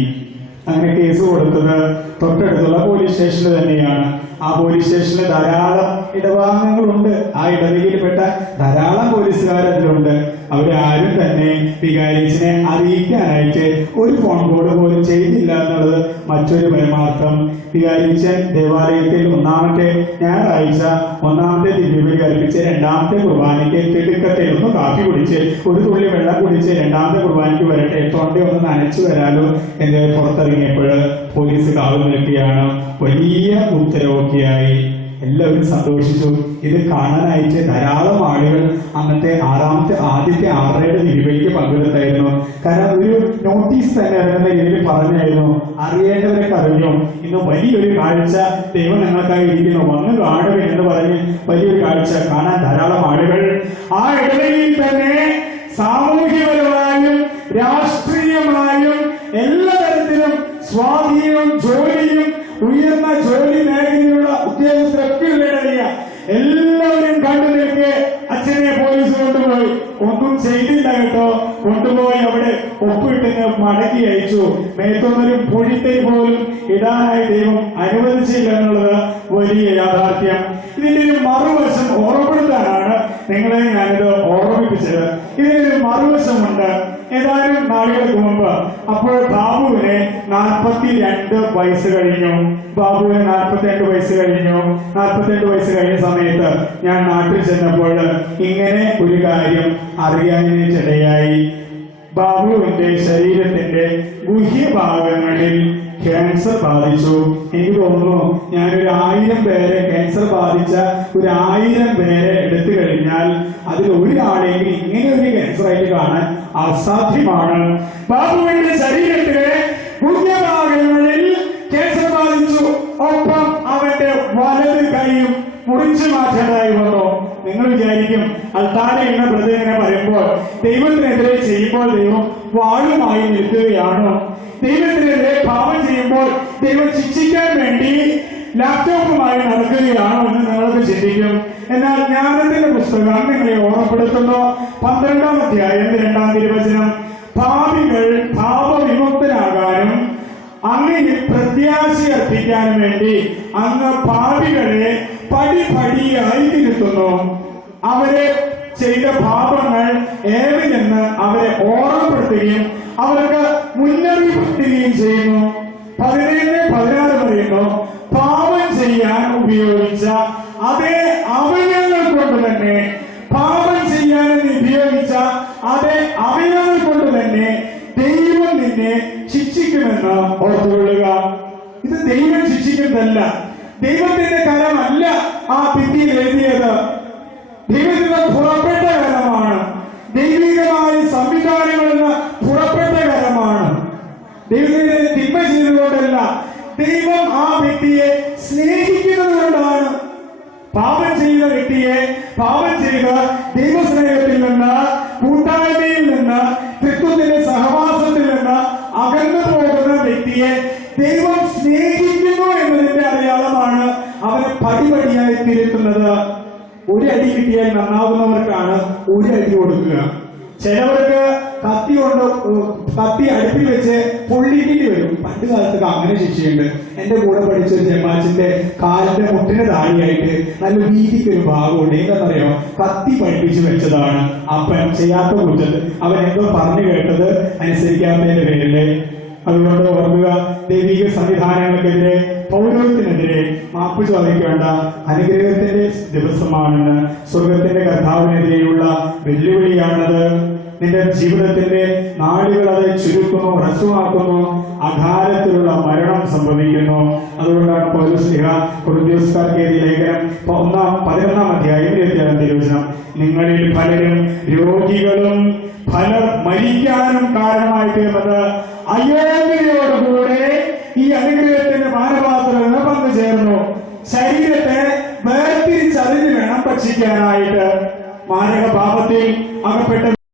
അങ്ങനെ കേസ് കൊടുത്തത് തൊട്ടടുത്തുള്ള പോലീസ് സ്റ്റേഷനിൽ തന്നെയാണ്. ആ പോലീസ് സ്റ്റേഷനിൽ ധാരാളം ഇടവാംഗങ്ങളുണ്ട്. ആ ഇടവകയിൽപ്പെട്ട ധാരാളം പോലീസുകാർ അതിലുണ്ട്. അവരാരും തന്നെ വികാരിച്ചിനെ അറിയിക്കാനായിട്ട് ഒരു ഫോൺ കോൾ പോലും ചെയ്തില്ല എന്നുള്ളത് മറ്റൊരു പരമാർത്ഥം. വികാരിച്ചൻ ദേവാലയത്തിൽ ഒന്നാമത്തെ ഞായറാഴ്ച ഒന്നാമത്തെ ദിവ്യബലി കൽപ്പിച്ച് രണ്ടാമത്തെ കുർബാനയ്ക്ക് തിടുക്കത്തിൽ ഒന്ന് കാപ്പി കുടിച്ച് ഒരു തുള്ളി വെള്ളം കുടിച്ച് രണ്ടാമത്തെ കുർബാനയ്ക്ക് വരട്ടെ, തൊണ്ട ഒന്ന് നനച്ചു വരാലോ എന്ന് പുറത്തിറങ്ങിയപ്പോൾ പോലീസ് കാവൽ നിൽക്കുകയാണ്. വലിയ ഉത്തരവൊക്കെയായി. എല്ലാവരും സന്തോഷിച്ചു. ഇത് കാണാനായിട്ട് ധാരാളം ആളുകൾ അന്നത്തെ ആദ്യത്തെ 6:30 ദിവ്യബലിക്ക് പങ്കെടുത്തായിരുന്നു. കാരണം ഒരു നോട്ടീസ് തന്നെ ഇറങ്ങുന്ന രീതിയിൽ പറഞ്ഞായിരുന്നു, അറിയേണ്ടവരൊക്കെ അറിഞ്ഞു, ഇന്ന് വലിയൊരു കാഴ്ച ദൈവം നിങ്ങൾക്കായി ഇരിക്കുന്നു, വന്ന് കാണുക എന്ന് പറഞ്ഞ് വലിയൊരു കാഴ്ച കാണാൻ ധാരാളം ആളുകൾ ആ ഇടവകയിൽ തന്നെ സാമൂഹ്യപരമായും രാഷ്ട്രീയമായും എല്ലാ തരത്തിലും സ്വാധീനവും ജോലിയും ഉയർന്ന ജോലി മേഖലയിലുള്ള ഉദ്യോഗസ്ഥരൊക്കെ ഉള്ളടങ്ങിയ എല്ലാവരും കണ്ടു നിൽക്കെ അച്ഛനെ പോലീസ് കൊണ്ടുപോയി. ഒന്നും ചെയ്തില്ല കേട്ടോ. കൊണ്ടുപോയി അവിടെ ഒപ്പിട്ട് മടക്കി അയച്ചു. മേത്തൊന്നൊരു പൊഴിത്തരി പോലും ഇടാനായി ദൈവം അനുവദിച്ചില്ല എന്നുള്ളത് വലിയ യാഥാർത്ഥ്യം. ഇതിന്റെ ഒരു മറുവശം ഓർമ്മപ്പെടുത്താനാണ് നിങ്ങളെ ഞാനിത് ഓർമ്മിപ്പിച്ചത്. ഇതിനൊരു മറുവശമുണ്ട്. ഏതാനും നാളുകൾക്ക് മുമ്പ് അപ്പോൾ ബാബുവിന് 42 വയസ്സ് കഴിഞ്ഞു. ബാബുവിന് 42 വയസ്സ് കഴിഞ്ഞു. 42 വയസ്സ് കഴിഞ്ഞ സമയത്ത് ഞാൻ നാട്ടിൽ ചെന്നപ്പോൾ ഇങ്ങനെ ഒരു കാര്യം അറിയാനിടയായി. ബാബുവിന്റെ ശരീരത്തിന്റെ ഗുഹ്യഭാഗങ്ങളിൽ ക്യാൻസർ ബാധിച്ചു. എനിക്ക് തോന്നുന്നു ഞാനൊരു 1000 പേരെ ക്യാൻസർ ബാധിച്ച 1000 പേരെ എടുത്തു കഴിഞ്ഞാൽ അതിൽ ഒരാളെങ്കിലും ഇങ്ങനെ ഒരു ക്യാൻസർ ആയിട്ട് കാണാൻ അസാധ്യമാണ്. ബാബുവിന്റെ ശരീരത്തിലെ ഗുഹ്യഭാഗങ്ങളിൽ ക്യാൻസർ ബാധിച്ചു. ഒപ്പം അവന്റെ വലത് കൈയും മുറിച്ചു മാറ്റേണ്ടതായി വന്നു. നിങ്ങൾ വിചാരിക്കും അൽത്താര എന്ന ബ്രദർ ഇങ്ങനെ പറയുമ്പോൾ ദൈവത്തിനെതിരെ ചെയ്യുമ്പോൾ ദൈവം വാളുമായി നിൽക്കുകയാണോ? ദൈവത്തിനെതിരെ പാപം ചെയ്യുമ്പോൾ ദൈവം ശിക്ഷിക്കാൻ വേണ്ടി ലാപ്ടോപ്പുമായി നടക്കുകയാണോ എന്ന് നിങ്ങൾക്ക് ചിന്തിക്കും. എന്നാൽ ജ്ഞാനത്തിന്റെ പുസ്തകം നിങ്ങളെ ഓർമ്മപ്പെടുത്തുന്നു. 12-ാം അധ്യായം 2-ാം തിരുവചനം, പാപികൾ പാപവിമുക്തരാകാനും അങ്ങനെ പ്രത്യാശ അർപ്പിക്കാനും വേണ്ടി അങ്ങ് പാപികളെ പടിപടിയായി തിരുത്തുന്നു. അവരെ ചെയ്ത പാപങ്ങൾ ഏവരെന്ന് അവരെ ഓർമ്മപ്പെടുത്തുകയും അവർക്ക് മുന്നറിയിപ്പ് നൽകുകയും ചെയ്യുന്നു. 17-16 പറയുന്നു, പാപം ചെയ്യാൻ ഉപയോഗിച്ച അതേ അവയവങ്ങൾ കൊണ്ട് തന്നെ, പാപം ചെയ്യാൻ ഉപയോഗിച്ച അതേ അവയവങ്ങൾ കൊണ്ട് തന്നെ ദൈവം നിന്നെ ശിക്ഷിക്കുമെന്ന് ഓർത്തുകൊള്ളുക. ഇത് ദൈവം ശിക്ഷിക്കുന്നതല്ല, ദൈവത്തിന്റെ കരമല്ല ആ ഭിത്തിയിൽ എഴുതിയത്. ദൈവത്തിന് പുറപ്പെട്ട കരമാണ്. ദൈവികമായ സംവിധാനങ്ങളിൽ നിന്ന് പുറപ്പെട്ട കരമാണ്. ദൈവത്തിന് തിന്മ ചെയ്തുകൊണ്ടല്ല, ദൈവം ആ വ്യക്തിയെ സ്നേഹിക്കുന്നത് കൊണ്ടാണ്. പാപം ചെയ്ത വ്യക്തിയെ, പാപം ചെയ്ത് ദൈവസ്നേഹത്തിൽ നിന്ന്, കൂട്ടായ്മയിൽ നിന്ന്, തൃത്വത്തിന്റെ സഹവാസത്തിൽ നിന്ന് അകന്നു പോകുന്ന വ്യക്തിയെ ദൈവം സ്നേഹിക്കുന്നു എന്നതിന്റെ അടയാളമാണ് അവനെ പടിപടിയായി തിരുത്തുന്നത്. ഒരു അടി കിട്ടിയാൽ നന്നാവുന്നവർക്കാണ് ഒരു അടി കൊടുക്കുക. ചിലവർക്ക് കത്തി അടുപ്പിൽ വെച്ച് പൊള്ളിക്കേണ്ടി വരും. പണ്ട് കാലത്തൊക്കെ അങ്ങനെ ശിക്ഷയുണ്ട്. എന്റെ കൂടെ പഠിച്ച ഒരു ചെമ്മാച്ചിന്റെ കാലിന്റെ മുട്ടിന് താഴെയായിട്ട് നല്ല വീതിക്കൊരു ഭാഗമുണ്ട്. എന്താണെന്നറിയോ? കത്തി പഠിപ്പിച്ച് വെച്ചതാണ്. അപ്പൻ ചെയ്യാത്ത കുറ്റത്ത് അവൻ എന്തോ പറഞ്ഞു കേട്ടത് അനുസരിക്കാത്തതിന്റെ പേരില്. അതുകൊണ്ട് ഓർക്കുക, ദൈവിക സംവിധാനങ്ങൾക്കെതിരെ, പൗരത്വത്തിനെതിരെ മാപ്പ് ചോദിക്കേണ്ട അനുഗ്രഹത്തിന്റെ ദിവസമാണെന്ന്. സ്വർഗത്തിന്റെ കർത്താവിനെതിരെയുള്ള വെല്ലുവിളിയാണത്. നിന്റെ ജീവിതത്തിന്റെ നാളുകൾ അത് ചുരുക്കുന്നു, ഹ്രസ്വമാക്കുന്നു, അകാലത്തിലുള്ള മരണം സംഭവിക്കുന്നു. അതുകൊണ്ടാണ് പൗലോസ് കൊരിന്ത്യർക്കാർക്ക് എഴുതിയ ലേഖനം 11-ാം അധ്യായം 27-ാം തിരുവചനം, നിങ്ങളിൽ പലരും രോഗികളും പലർ മരിക്കാനും കാരണമായി തീർന്നത് അയോഗ്യതയോടുകൂടെ ഈ അനുഗ്രഹം